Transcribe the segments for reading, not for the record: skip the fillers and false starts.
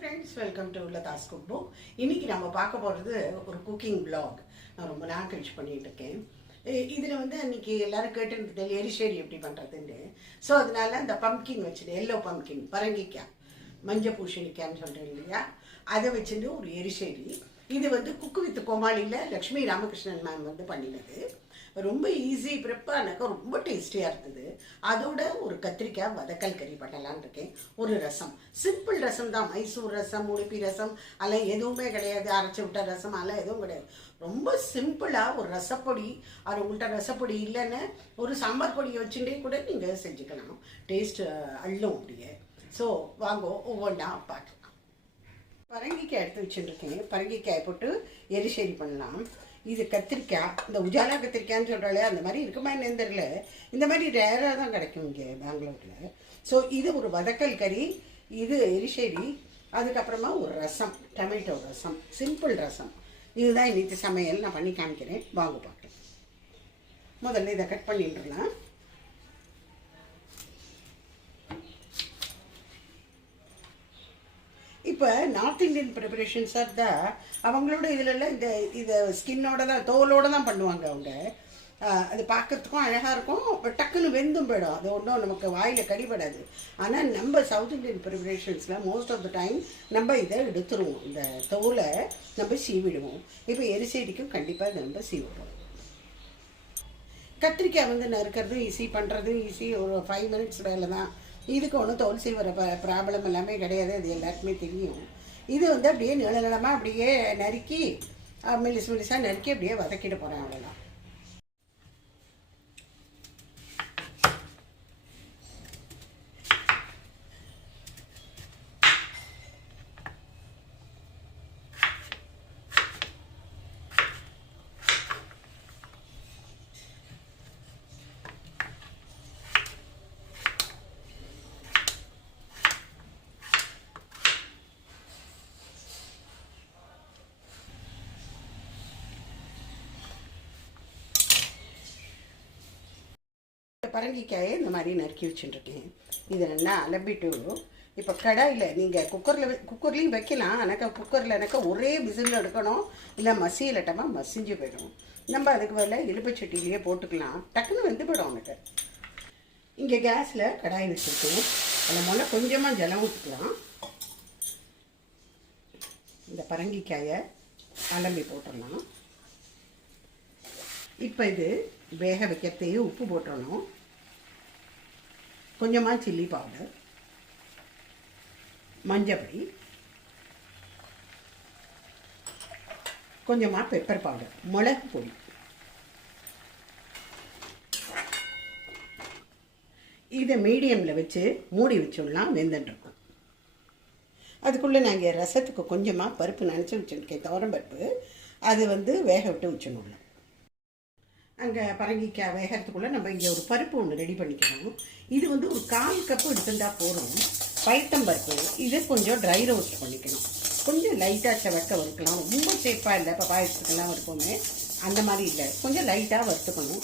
Friends, welcome to Latha's cook book. இன்னைக்கு நம்ம பார்க்க போகிறது ஒரு குக்கிங் பிளாக். நான் ரொம்ப நாள் கழிச்சு பண்ணிட்டு இருக்கேன். இதில் வந்து அன்னைக்கு எல்லாரும் கேட்டுருந்தது எரிசேரி எப்படி பண்ணுறதுன்னு. ஸோ அதனால இந்த பம்கின் வச்சுட்டு எல்லோ பம்கின் பரங்கிக்காய் மஞ்சள் பூசணிக்கான்னு சொல்கிறேன் இல்லையா, அதை வச்சுட்டு ஒரு எரிசேரி. இது வந்து குக்கு வித் கோமாளியில் லக்ஷ்மி ராமகிருஷ்ணன் மேம் வந்து பண்ணினது. ரொம்ப ஈஸி, ப்ரிப்பானாக்கா ரொம்ப டேஸ்டியாக இருந்தது. அதோட ஒரு கத்திரிக்காய் வதக்கல் கறி பண்ணலான்னு இருக்கேன். ஒரு ரசம், சிம்பிள் ரசம் தான். மைசூர் ரசம், உடுப்பி ரசம் அதெல்லாம் எதுவுமே கிடையாது. அரைச்சி விட்ட ரசம் அதெல்லாம் எதுவும் கிடையாது. ரொம்ப சிம்பிளாக ஒரு ரசப்பொடி, அது உங்கள்கிட்ட ரசப்பொடி இல்லைன்னு ஒரு சாம்பார் பொடியை வச்சுட்டே கூட நீங்கள் செஞ்சுக்கலாம். டேஸ்ட் அள்ளும் அப்படியே. ஸோ வாங்க ஒவ்வொன்றா பார்க்கலாம். பரங்கிக்காய் எடுத்து வச்சுருக்கேன். பரங்கிக்காயை போட்டு எரிசேரி பண்ணலாம். இது கத்திரிக்காய், இந்த உஜாலா கத்திரிக்காய்ன்னு சொல்கிறாலே அந்த மாதிரி இருக்குமா என்னன்னு தெரியல. இந்த மாதிரி ரேராக தான் கிடைக்கும் இங்கே பெங்களூரில். ஸோ இது ஒரு வதக்கல் கறி, இது எரிசேரி, அதுக்கப்புறமா ஒரு ரசம், டொமேட்டோ ரசம், சிம்பிள் ரசம். இதுதான் இன்னைக்கு சமையல். நான் பண்ணி காமிக்கிறேன், வாங்க பார்க்கலாம். முதல்ல இதை கட் பண்ணிட்டுலாம். இப்போ நார்த் இந்தியன் ப்ரிப்பரேஷன்ஸாக தான் அவங்களோட இதிலெல்லாம் இதை ஸ்கின்னோட தான், தோலோடு தான் பண்ணுவாங்க அவங்க. அது பார்க்குறதுக்கும் அழகாக இருக்கும், டக்குன்னு வெந்தும் போயிடும். அது ஒன்றும் நமக்கு வாயில் கடிபடாது. ஆனால் நம்ம சவுத் இந்தியன் ப்ரிப்பரேஷன்ஸில் மோஸ்ட் ஆஃப் த டைம் நம்ம இதை எடுத்துருவோம், இந்த தோலை நம்ம சீவிடுவோம். இப்போ எரிசேரிக்கும் கண்டிப்பாக இதை நம்ம சீவிடுவோம். கத்திரிக்காய் வந்து நறுக்கிறதும் ஈஸி, பண்ணுறதும் ஈஸி. ஒரு 5 minutes வேலை தான். இதுக்கு ஒன்றும் தோல் சீவர ப்ராப்ளம் எல்லாமே கிடையாது, அது எல்லாருக்குமே தெரியும். இது வந்து அப்படியே நிலநிலமாக அப்படியே நறுக்கி மெலிசாக நறுக்கி அப்படியே வதக்கிட்டு போகிறேன், அவ்வளோதான். பரங்கிக்காயை இந்த மாதிரி நறுக்கி வச்சுட்டுருக்கேன். இது நல்லா அலம்பிட்டு இப்போ கடாயில் நீங்கள் குக்கர்லேயும் வைக்கலாம். எனக்கு குக்கரில் எனக்கு ஒரே விசில் எடுக்கணும், இல்லை மசியலட்டமாக மசிஞ்சு போயிடும். நம்ம அதுக்கு மேலே இலுப்பச்சட்டிலேயே போட்டுக்கலாம், டக்குன்னு வெந்து போயிடும் எனக்கு. இங்கே கேஸில் கடாய் வச்சுருக்கேன். அதில் முதல்ல கொஞ்சமாக ஜலம் ஊற்றிக்கலாம். இந்த பரங்கிக்காயை அலம்பி போட்டுடலாம். இப்போ இது வேக வைக்கிறதையே உப்பு போட்டுடணும். கொஞ்சமாக சில்லி பவுடர், மஞ்சப்பொடி, கொஞ்சமாக பெப்பர் பவுடர், மிளகு பொடி. இதை மீடியமில் வச்சு மூடி வச்சுடலாம், வெந்துட்டுருக்கும். அதுக்குள்ளே நாங்கள் ரசத்துக்கு கொஞ்சமாக பருப்பு நினச்சி வச்சுருக்கேன், துவரம்பருப்பு. அது வந்து வேக விட்டு வச்சுடணும். அங்கே பரங்கிக்காய் வேகிறதுக்குள்ளே நம்ம இங்கே ஒரு பருப்பு ஒன்று ரெடி பண்ணிக்கணும். இது வந்து ஒரு 1/4 கப்பு எடுத்துட்டா போதும். பைத்தம்பருப்பு, இதை கொஞ்சம் ட்ரை ரோஸ்ட் பண்ணிக்கணும். கொஞ்சம் லைட்டாக செவக்க வறுக்கலாம். ரொம்ப சேஃபாக இல்லை, இப்போ பாயசத்துக்கெல்லாம் வறுப்போமே அந்த மாதிரி இல்லை, கொஞ்சம் லைட்டாக வறுத்துக்கணும்.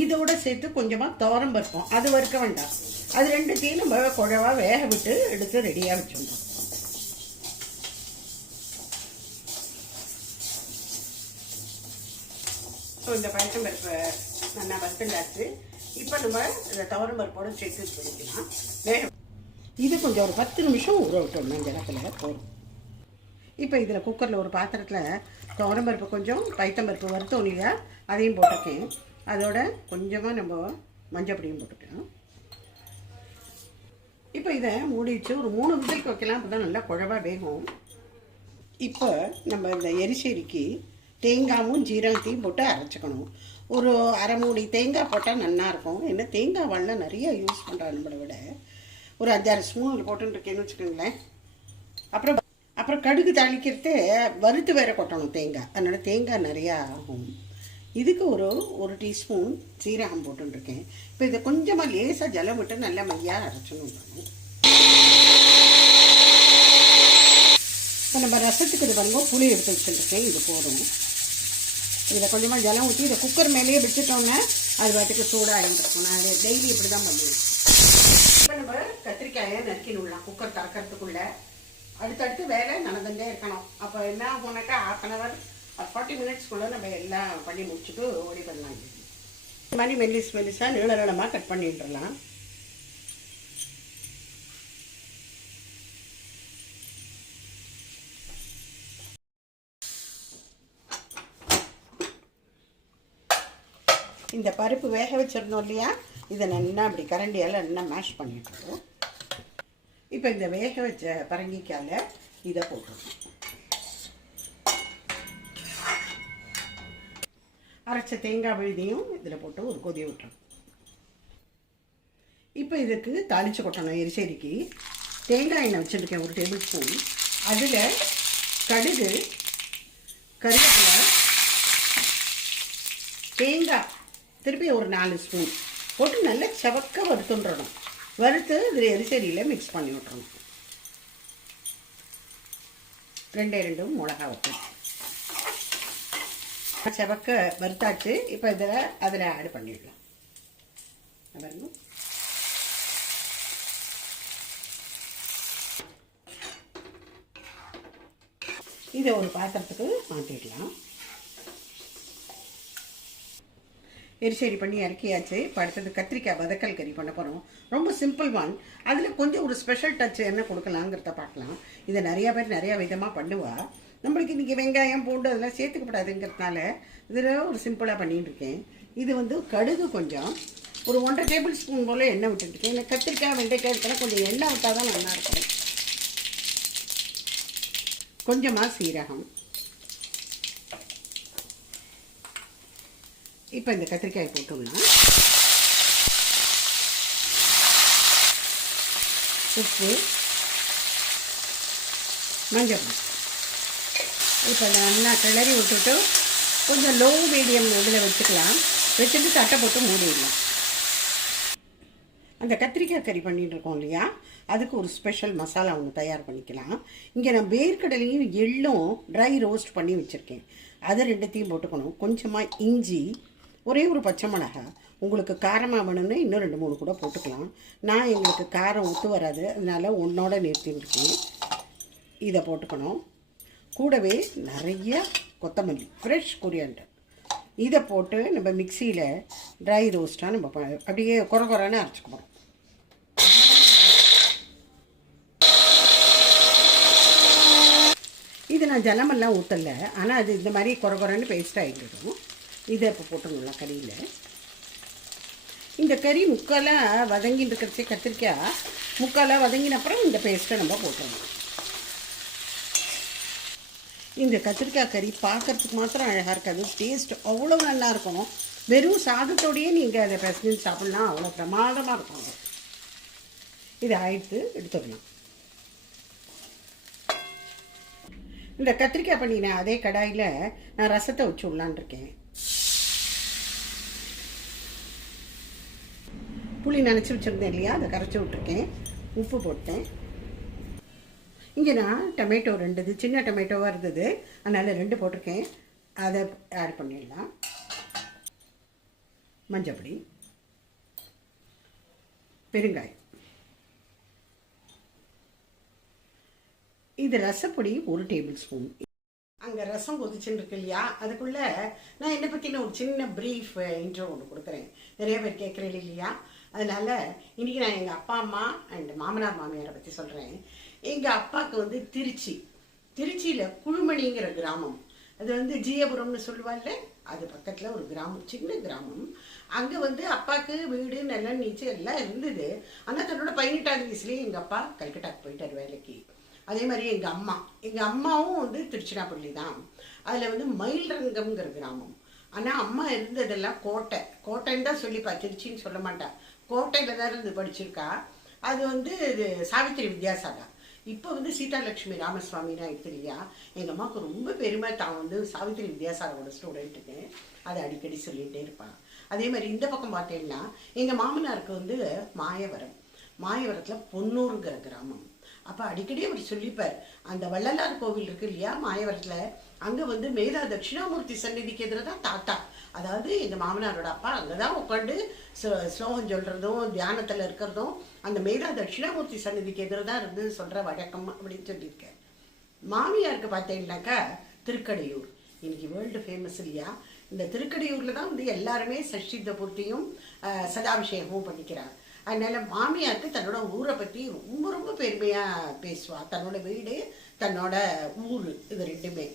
இதோடு சேர்த்து கொஞ்சமாக துவரம்பருப்போம், அது வறுக்க வேண்டாம். அது ரெண்டுத்தையும் நம்ம குழவாக வேக விட்டு எடுத்து ரெடியாக வச்சுருந்தோம். ஸோ இந்த பைத்தம்பருப்பை நல்லா வறுத்துண்டாச்சு. இப்போ நம்ம இந்த துவரம்பருப்போடு சேர்த்து பண்ணிக்கலாம். இது கொஞ்சம் ஒரு 10 நிமிஷம் ஊற விட்டோம் இந்த இடத்துல போதும். இப்போ இதில் குக்கரில் ஒரு பாத்திரத்தில் துவரம்பருப்பு கொஞ்சம் பைத்தம்பருப்பு வறுத்தோம் இல்லையா, அதையும் போட்டிருக்கேன். அதோட கொஞ்சமாக நம்ம மஞ்சள் பொடியும் போட்டுக்கலாம். இப்போ இதை மூடி வச்சு ஒரு 3 விசிலுக்கு வைக்கலாம், அப்போ தான் நல்லா குழவாக வேகும். இப்போ நம்ம இந்த எரிசேரிக்கு தேங்காயும் ஜீரகத்தையும் போட்டு அரைச்சிக்கணும். ஒரு 1/2 மூடி தேங்காய் போட்டால் நல்லாயிருக்கும். ஏன்னா தேங்காய் வாழலாம் நிறைய யூஸ் பண்ணுறாங்க நம்மளை விட. ஒரு 5-6 ஸ்பூன் போட்டுருக்கேன்னு வச்சுக்கோங்களேன். அப்புறம் கடுகு தாளிக்கிறது வறுத்து வேற கொட்டணும் தேங்காய், அதனால் தேங்காய் நிறையா ஆகும். இதுக்கு ஒரு டீஸ்பூன் சீரகம் போட்டுருக்கேன். இப்போ இதை கொஞ்சமாக லேசாக ஜலம் விட்டு நல்லா மையாக அரைச்சணும். இப்போ நம்ம ரசத்துக்கு இது பாருங்க, புளி எடுத்து வச்சுருக்கேன், இது போதும். இதில் கொஞ்சமாக ஜலம் ஊற்றி இதை குக்கர் மேலேயே வச்சுட்டோன்னா அது பாட்டுக்கு சூடாக இருந்துருக்கும். நான் டெய்லி இப்படி தான் பண்ணுவேன். இப்போ நம்ம கத்திரிக்காயை நறுக்கி விடலாம் குக்கர் திறக்கிறதுக்குள்ளே. அடுத்தடுத்து வேலை நடந்துகிட்டே இருக்கணும். அப்போ என்ன ஆகும்னாக்கா 1/2 hour 40 minutesக்குள்ளே நம்ம எல்லாம் பண்ணி முடிச்சுட்டு ஓடி பண்ணலாம். இந்த மாதிரி மெல்லிஸாக நீளமாக கட் பண்ணிட்டுலாம். இந்த பருப்பு வேக வச்சிருந்தோம் இல்லையா, இதை நல்லா அப்படி கரண்டியால் நல்லா மேஷ் பண்ணிட்டுருவோம். இப்போ இந்த வேக வச்ச பரங்கிக்காயில் இதை போட்டுருவோம். அரைச்ச தேங்காய் விழுதியும் இதில் போட்டு ஒரு கொதி விட்டுரும். இப்போ இதுக்கு தாளித்து கொட்டணும். எரிசேரிக்கு தேங்காய் எண்ணெய் வச்சுருக்கேன் 1 டேபிள் ஸ்பூன். அதில் கடுகு, கருவேப்பிலை, தேங்காய் திருப்பி ஒரு 4 ஸ்பூன் போட்டு நல்லா செவக்க வறுத்துன்றணும். வறுத்து இதில் எரிசேரியில் மிக்ஸ் பண்ணி விட்டுறணும். 2 மிளகா வச்சு செவக்க வறுத்தாச்சு. இப்போ அதில் ஆட் பண்ணிடலாம். இதை ஒரு பாத்திரத்துக்கு மாற்றிடலாம். எரிசேரி பண்ணி இறக்கியாச்சு. இப்போ அடுத்தது கத்திரிக்காய் வதக்கல் கறி பண்ண போகிறோம். ரொம்ப சிம்பிள் ஒன். அதில் கொஞ்சம் ஒரு ஸ்பெஷல் டச் என்ன கொடுக்கலாங்கிறத பார்க்கலாம். இதை நிறையா பேர் நிறையா விதமாக பண்ணுவா. நம்மளுக்கு இன்றைக்கி வெங்காயம் பூண்டு அதெல்லாம் சேர்த்துக்கப்படாதுங்கிறதுனால இதில் ஒரு சிம்பிளாக பண்ணிகிட்டு இருக்கேன். இது கடுகு கொஞ்சம் ஒரு 1.5 டேபிள் ஸ்பூன் போல் எண்ணெய் விட்டுருக்கேன். எனக்கு கத்திரிக்காய் வெண்டைக்காய் இருக்கலாம் கொஞ்சம் எண்ணெய் விட்டால் தான் நல்லாயிருக்கும். கொஞ்சமாக சீரகம். இப்போ இந்த கத்திரிக்காய் போட்டோம்னா உப்பு, மஞ்சள். இப்போ நல்லா கிளறி விட்டுட்டு கொஞ்சம் லோ மீடியம் இதில் வச்சுக்கலாம். வச்சுட்டு தட்டை போட்டு மூடிடலாம். அந்த கத்திரிக்காய் கறி பண்ணிட்டு இருக்கோம் இல்லையா, அதுக்கு ஒரு ஸ்பெஷல் மசாலா ஒன்று தயார் பண்ணிக்கலாம். இங்கே நான் வேர்க்கடலையும் எள்ளும் ட்ரை ரோஸ்ட் பண்ணி வச்சுருக்கேன். அதை 2த்தையும் போட்டுக்கணும். கொஞ்சமாக இஞ்சி, ஒரே ஒரு பச்சை மிளகாய். உங்களுக்கு காரமாக வேணும்னு இன்னும் 2-3 கூட போட்டுக்கலாம். நான் எங்களுக்கு காரம் ஒத்து வராது, அதனால் ஒன்றோட நிறுத்திட்டுருக்கேன். இதை போட்டுக்கணும். கூடவே நிறைய கொத்தமல்லி, ஃப்ரெஷ் கொரியாண்டர். இதை போட்டு நம்ம மிக்சியில் ட்ரை ரோஸ்ட்டாக நம்ம அப்படியே குறன்னு அரைச்சிக்க போகிறோம். இது நான் ஜலமெல்லாம் ஊற்றலை, ஆனால் அது இந்த மாதிரி குறன்னு பேஸ்ட் ஆகிடும். இதை இப்போ போட்டுடலாம் கறியில். இந்த கறி முக்காலாக வதங்கின்னு இருக்கிறச்சே கத்திரிக்காய் முக்காலாக வதங்கின அப்புறம் இந்த பேஸ்ட்டை நம்ம போட்டுடணும். இந்த கத்திரிக்காய் கறி பார்க்குறதுக்கு மாத்திரம் அழகாக இருக்காது, டேஸ்ட் அவ்வளோ நல்லா இருக்கணும். வெறும் சாதத்தோடையே நீங்கள் அதை பிசைஞ்சு சாப்பிட்லாம், அவ்வளோ பிரமாதமாக இருக்கும். அது இதை எடுத்துடலாம். இந்த கத்திரிக்காய் பண்ணின அதே கடாயில் நான் ரசத்தை வச்சு விடலான் இருக்கேன். புளி நினச்சி வச்சுருந்தேன் இல்லையா, அதை கரைச்சி விட்ருக்கேன். உப்பு போட்டேன். இங்கே நான் டொமேட்டோ 2 சின்ன டொமேட்டோவாக இருந்தது, அதனால் 2 போட்டிருக்கேன். அதை ஆட் பண்ணிடலாம். மஞ்சப்பொடி, பெருங்காயம். இது ரசப்பொடி 1 டேபிள் ஸ்பூன். அங்கே ரசம் கொதிச்சுன்னு இருக்கு இல்லையா, அதுக்குள்ளே நான் என்னை பற்றின ஒரு சின்ன ப்ரீஃப் இன்ட்ரோ ஒன்று கொடுக்குறேன். நிறைய பேர் கேட்குறேன் இல்லையா, அதனால் இன்றைக்கி நான் எங்கள் அப்பா அம்மா அண்ட் மாமனார் மாமியாரை பற்றி சொல்கிறேன். எங்கள் அப்பாவுக்கு திருச்சியில் குழுமணிங்கிற கிராமம், அது ஜீயபுரம்னு சொல்லுவாள்ல, அது பக்கத்தில் ஒரு கிராமம், சின்ன கிராமம். அங்கே அப்பாவுக்கு வீடு நல்ல நீச்சல் எல்லாம் இருந்தது. ஆனால் தன்னோட 18ஆவது வயசுலேயே எங்கள் அப்பா கல்கட்டாக்கு போயிட்டார் வேலைக்கு. அதே மாதிரி எங்கள் அம்மாவும் திருச்சிராப்பள்ளி தான். அதில் மயில்ரங்கம்ங்கிற கிராமம். ஆனால் அம்மா இருந்ததெல்லாம் கோட்டைன்னு தான் சொல்லிப்பா, திருச்சின்னு சொல்ல மாட்டா. கோட்டையில் தான் இருந்து படிச்சிருக்கா. அது இது சாவித்திரி வித்யாசாகா. இப்போ சீதாலட்சுமி ராமசுவாமின்னு ஆயிடுச்சு இல்லையா. எங்கள் அம்மாவுக்கு ரொம்ப பெருமை, தான் சாவித்திரி வித்யாசாகரோட ஸ்டூடெண்ட்டுக்கு. அதை அடிக்கடி சொல்லிகிட்டே இருப்பாள். அதே மாதிரி இந்த பக்கம் பார்த்தீங்கன்னா எங்கள் மாமனாருக்கு மாயவரத்தில் பொன்னூருங்கிற கிராமம். அப்போ அடிக்கடி அவர் சொல்லிப்பார், அந்த வள்ளலார் கோவில் இருக்கு இல்லையா மாயவரத்தில், அங்கே வந்து மேதா தட்சிணாமூர்த்தி சந்நிதிக்கு எதிர தான் தாத்தா, அதாவது எங்கள் மாமனாரோட அப்பா அங்கே தான் உட்காந்து ஸ்லோகம் சொல்கிறதும் தியானத்தில் இருக்கிறதும் அந்த மேதா தட்சிணாமூர்த்தி சந்நிதிக்கு எதிர தான் இருந்து சொல்கிற வழக்கம் அப்படின்னு சொல்லியிருக்கேன். மாமியாருக்கு பார்த்தீங்கன்னாக்கா திருக்கடையூர், இன்னைக்கு வேர்ல்டு ஃபேமஸ் இல்லையா, இந்த திருக்கடையூரில் தான் வந்து எல்லாருமே சஷ்டித்த பூர்த்தியும் சதாபிஷேகமும் பண்ணிக்கிறாங்க. அதனால மாமியாருக்கு தன்னோட ஊரை பற்றி ரொம்ப ரொம்ப பெருமையாக பேசுவாள், தன்னோட வீடு தன்னோட ஊர் இது ரெண்டுமே.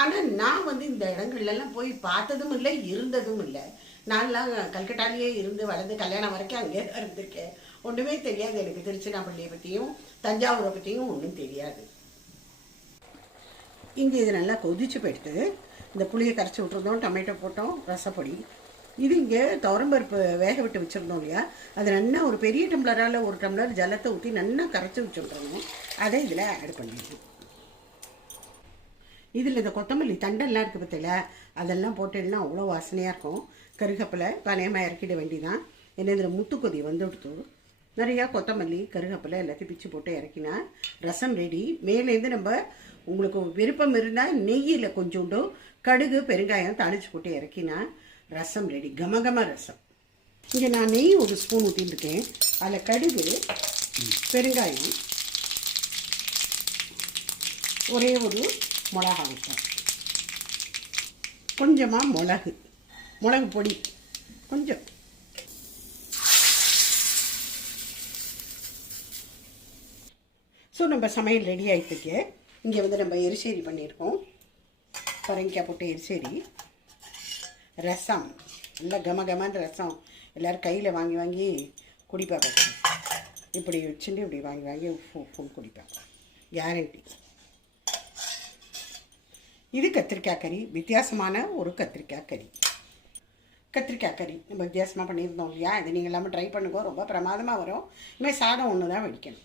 ஆனால் நான் வந்து இந்த இடங்கள்லாம் போய் பார்த்ததும் இல்லை, இருந்ததும் இல்லை. நான்லாம் கல்கட்டாலேயே இருந்து வளர்ந்து கல்யாணம் வரைக்கும் அங்கே தான் இருந்திருக்கேன். ஒன்றுமே தெரியாது எனக்கு திருச்சிராப்பள்ளியை பற்றியும் தஞ்சாவூரை பற்றியும் ஒன்றும் தெரியாது. இங்கே இது நல்லா கொதிச்சு போயிடுத்து, இந்த புளியை கரைச்சி விட்டுருந்தோம், டொமேட்டோ போட்டோம், ரசப்பொடி. இது இங்கே துவரம்பருப்பு வேக விட்டு வச்சுருந்தோம் இல்லையா, அது நல்லா ஒரு பெரிய டம்ளரால் ஒரு டம்ளர் ஜலத்தை ஊற்றி நல்லா கரைச்சி வச்சுருக்கணும். அதை இதில் ஆட் பண்ணிடணும். இதில் இந்த கொத்தமல்லி தண்டெல்லாம் இருக்குது பற்றில, அதெல்லாம் போட்டுலாம் அவ்வளோ வாசனையாக இருக்கும். கருகப்பிலை பனையமாக இறக்கிட வேண்டிதான். ஏன்னா இதில் முத்துக்கொதி வந்துடுத்து. நிறையா கொத்தமல்லி கருகப்பிலை எல்லாத்தையும் பிச்சு போட்டு இறக்கினா ரசம் ரெடி. மேலேருந்து நம்ம உங்களுக்கு விருப்பம் இருந்தால் நெய்யில் கொஞ்சோண்டு கடுகு பெருங்காயம் தாளித்து போட்டு இறக்கினா ரசம் ரெடி, கமகம ரசம். இங்கே நான் நெய் ஒரு ஸ்பூன் ஊற்றிட்டுருக்கேன். அதில் கடுகு பெருங்காயம் ஒரே ஒரு மிளகா வைப்பேன், கொஞ்சமாக மிளகு பொடி கொஞ்சம். ஸோ நம்ம சமையல் ரெடி ஆகிட்டுருக்கு. இங்கே வந்து நம்ம எரிசேரி பண்ணியிருக்கோம், பரங்கிக்காய் போட்டு எரிசேரி, ரசம் நல்லா கமகமான ரசம். எல்லோரும் கையில் வாங்கி வாங்கி குடிப்பாங்க, இப்படி வச்சுட்டு இப்படி வாங்கி வாங்கி ஃபுல் குடிப்பாங்க, கேரண்டி. இது கத்திரிக்காய் கறி, வித்தியாசமான ஒரு கத்திரிக்காய் கறி. கத்திரிக்காய் கறி நம்ம வித்தியாசமாக பண்ணியிருந்தோம் இல்லையா, இது நீங்கள் எல்லாமே ட்ரை பண்ணுங்க, ரொம்ப பிரமாதமாக வரும். இனிமேல் சாதம் ஒன்று தான் வடிக்கணும்.